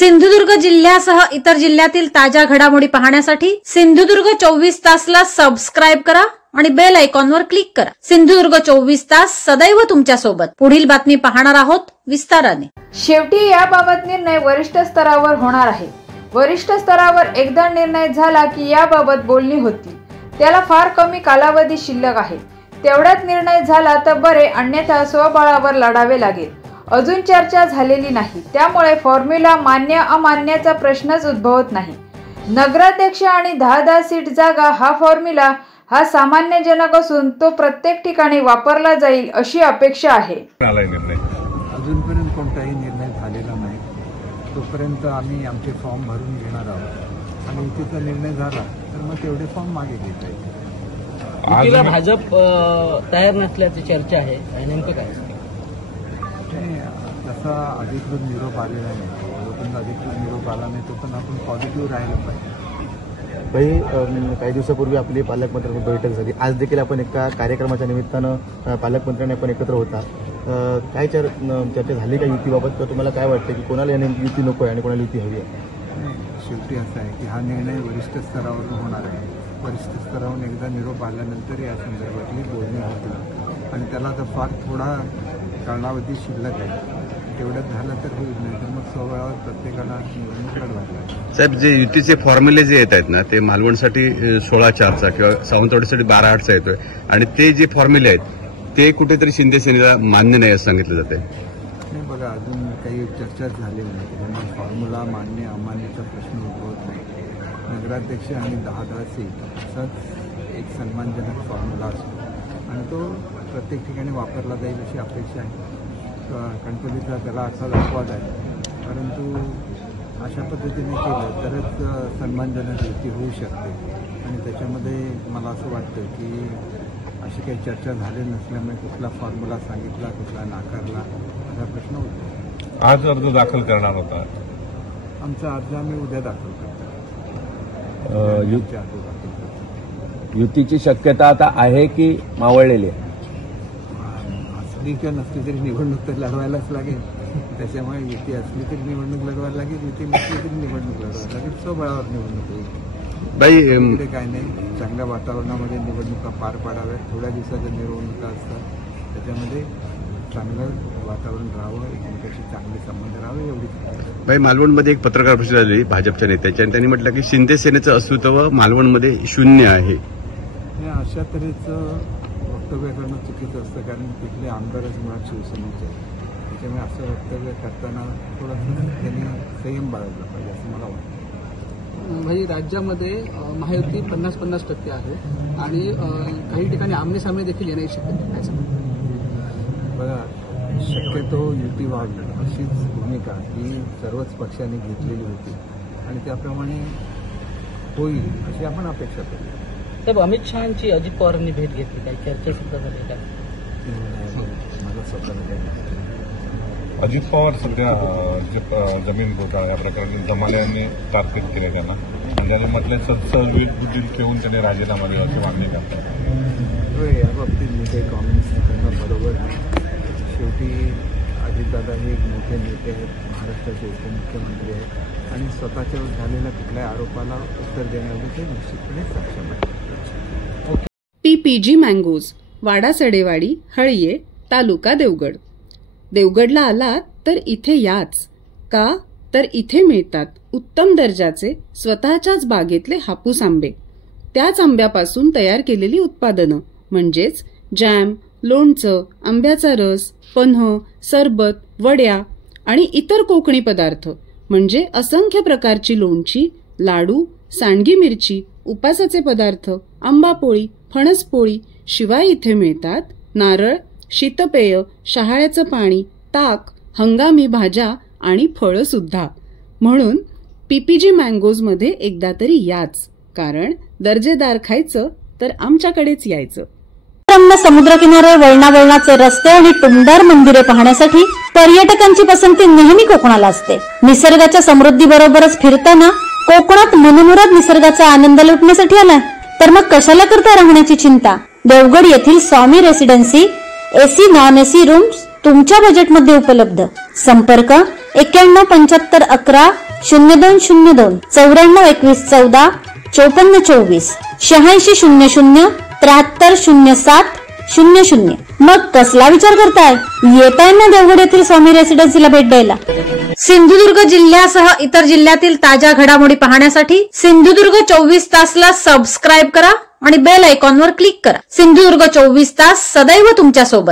सिंधुदुर्ग जिल्ह्यासह इतर जिल्ह्यातील ताज्या घडामोडी पाहण्यासाठी सिंधुदुर्ग 24 तासला सबस्क्राइब करा आणि बेल आयकॉनवर क्लिक करा। सिंधुदुर्ग 24 तास सदैव तुमच्या सोबत। पुढील बातमी पाहणार आहोत विस्ताराने। शेवटी याबाबत निर्णय वरिष्ठ स्तरावर होणार आहे। वरिष्ठ स्तरावर एकदा निर्णय झाला की याबाबत बोलणी होती, त्याला फार कमी कालावधी शिल्लक आहे। तेवढ्यात निर्णय झाला तर बरे, अन्यथा स्वबळावर लढावे लागेल। अजून चर्चा झालेली नाही, त्यामुळे फॉर्म्युला मान्य अमान्याचा प्रश्नच उद्भवत नाही। नगराध्यक्ष आणि 10 सीट जागा हा फॉर्म्युला हा सामान्यजनक असून तो प्रत्येक ठिकाणी वापरला जाईल अशी अपेक्षा आहे। अजूनपर्यंत कोणताही निर्णय झालेला नाही, तोपर्यंत आम्ही आमचे फॉर्म भरून घेणार आहोत आणि युतीचा निर्णय झाला तर मग तेवढे फॉर्म मागे घेता येतील। युतीला भाजप तयार नसल्याची चर्चा आहे, नेमकं काय? तसा अधिकृत निरोप आलेला नाही, जोपर्यंत अधिकृत निरोप आला नाही तोपर्यंत आपण पॉझिटिव्ह राहिलं पाहिजे। काही दिवसापूर्वी आपली पालकमंत्र्यांची बैठक झाली, आज देखील आपण एका कार्यक्रमाच्या निमित्तानं पालकमंत्र्यांनी आपण एकत्र होता। काय चर्चा झाली का युतीबाबत? तर तुम्हाला काय वाटतं की कोणाला युती नको आहे आणि कोणाला युती हवी आहे? शेवटी असं आहे की हा निर्णय वरिष्ठ स्तरावरून होणार आहे। वरिष्ठ स्तरावरून एकदा निरोप आल्यानंतर या संदर्भातली बोलणी होती आणि त्याला तर फार थोडा कालावधी शिल्लक आहे। तेवढ्यात झालं तर होईल, नाही तर मग स्वबळावर प्रत्येकाला निवडणूक लढवायला। साहेब, जे युतीचे फॉर्म्युले जे येत आहेत ना, ते मालवणसाठी 16/4चा किंवा सावंतवाडीसाठी 12/8चा येतोय आणि ते जे फॉर्म्युले आहेत ते कुठेतरी शिंदे सेनेला मान्य नाही असं सांगितलं जाते। नाही बघा, अजून काही चर्चाच झालेली नाही, त्यामुळे फॉर्म्युला मान्य अमान्याचा प्रश्न उद्भवत नाही। नगराध्यक्ष आणि 10 सीट असाच एक सन्मानजनक फॉर्म्युला असतो आणि तो प्रत्येक ठिकाणी वापरला जाईल अशी अपेक्षा आहे। कणकवलीचा त्याला असाच अपवाद आहे, परंतु अशा पद्धतीने केलं तरच सन्मानजनक युती होऊ शकते आणि त्याच्यामध्ये मला असं वाटतं की अशी काही चर्चा झाली नसल्यामुळे कुठला फॉर्म्युला सांगितला, कुठला नाकारला असा प्रश्न होतो। आज अर्ज दाखल करणार होता, आमचा अर्ज आम्ही उद्या दाखल करतो। युतीची शक्यता आता आहे की मावळलेली आहे? असली किंवा नसली तरी निवडणूक तर लढवायलाच लागेल, त्याच्यामुळे युती असली तरी निवडणूक लढवायला लागेल, युती नसली तरी निवडणूक लढवायला लागेल। स्वबळावर निवडणूक होईल। इकडे काय नाही, चांगल्या वातावरणामध्ये निवडणुका पार पाडाव्यात। थोड्या दिवसाच्या निवडणुका असतात, त्याच्यामध्ये चांगलं वातावरण राहावं, एकमेकांशी चांगले संबंध राहावे एवढीच। भाई, मालवणमध्ये एक पत्रकार परिषद झाली भाजपच्या नेत्याची आणि त्यांनी म्हटलं की शिंदे सेनेचं अस्तित्व मालवणमध्ये शून्य आहे। अशा तऱ्हेचं वक्तव्य करणं चुकीचं असतं, कारण तिथले आमदारच मुळात शिवसेनेचे आहेत, त्याच्यामुळे असं वक्तव्य करताना थोडंसं त्यांनी संयम बाळगला पाहिजे असं मला वाटतं। भाई, राज्यामध्ये महायुती 50-50% आहे आणि काही ठिकाणी आमनेसामने देखील येण्याची शक्यता आहे। बघा, शक्यतो युती व्हावी अशीच भूमिका ही सर्वच पक्षांनी घेतलेली होती आणि त्याप्रमाणे होईल अशी आपण अपेक्षा करू। साहेब, अमित शहांची अजित पवारांनी भेट घेतली, काही चर्चा सुद्धा झाली का? मला स्वतःला अजित पवार सध्या जमीन घोटाळा या प्रकरणी जमाले यांनी कारकीर्द केले त्यांना आणि त्यांनी म्हटलं सद्सद्बुद्धी ठेवून त्यांनी राजीनामा दिला अशी मागणी करतात। होय, या बाबतीत मी काही कॉमेंट्स करणं बरोबर नाही। शेवटी अजितदादा हे एक मोठे नेते आहेत, महाराष्ट्राचे उपमुख्यमंत्री आहेत आणि स्वतःच्यावर झालेल्या कुठल्याही आरोपाला उत्तर देण्यामध्ये ते निश्चितपणे सक्षम आहेत। PPG मँगोज, वाडा सडेवाडी, हळिये, तालुका देवगड। देवगडला आलात तर इथे याच का? तर इथे मिळतात उत्तम दर्जाचे स्वतःच्याच बागेतले हापूस आंबे, त्याच आंब्यापासून तयार केलेली उत्पादनं म्हणजेच जॅम, लोणचं, आंब्याचा रस, पन्ह, सरबत, वड्या आणि इतर कोकणी पदार्थ म्हणजे असंख्य प्रकारची लोणची, लाडू, सांडगी मिरची, उपासाचे पदार्थ, आंबापोळी, फणसपोळी, शिवाय इथे मिळतात नारळ, शीतपेय, शहाळ्याचं पाणी, ताक, हंगामी भाज्या आणि फळं सुद्धा। म्हणून PPG मँगोजमध्ये एकदा तरी याच, कारण दर्जेदार खायचं तर आमच्याकडेच यायचं। रम्य समुद्रकिनारे, वळणावळणाचे रस्ते आणि टुमदार मंदिरे पाहण्यासाठी पर्यटकांची पसंती नेहमी कोकणाला असते। निसर्गाच्या समृद्धीबरोबरच फिरताना कोकणात मनमुराद निसर्गाचा आनंद लुटण्यासाठी आला तर मग कशाला करता राहण्याची चिंता। देवगड येथील Swami residency AC non AC rooms तुमच्या बजेटमध्ये उपलब्ध. संपर्क 917511 0202 942114 5424 8600 7307 00. मग कसला विचार करताय? येताय ना देवगड येथील स्वामी रेसिडेन्सीला भेट द्यायला. सिंधुदुर्ग जिल्ह्यासह इतर जिल्ह्यातील ताज्या घडामोडी पाहण्यासाठी सिंधुदुर्ग 24 तासला सबस्क्राईब करा आणि बेल आयकॉनवर क्लिक करा. सिंधुदुर्ग 24 तास सदैव तुमच्या सोबत.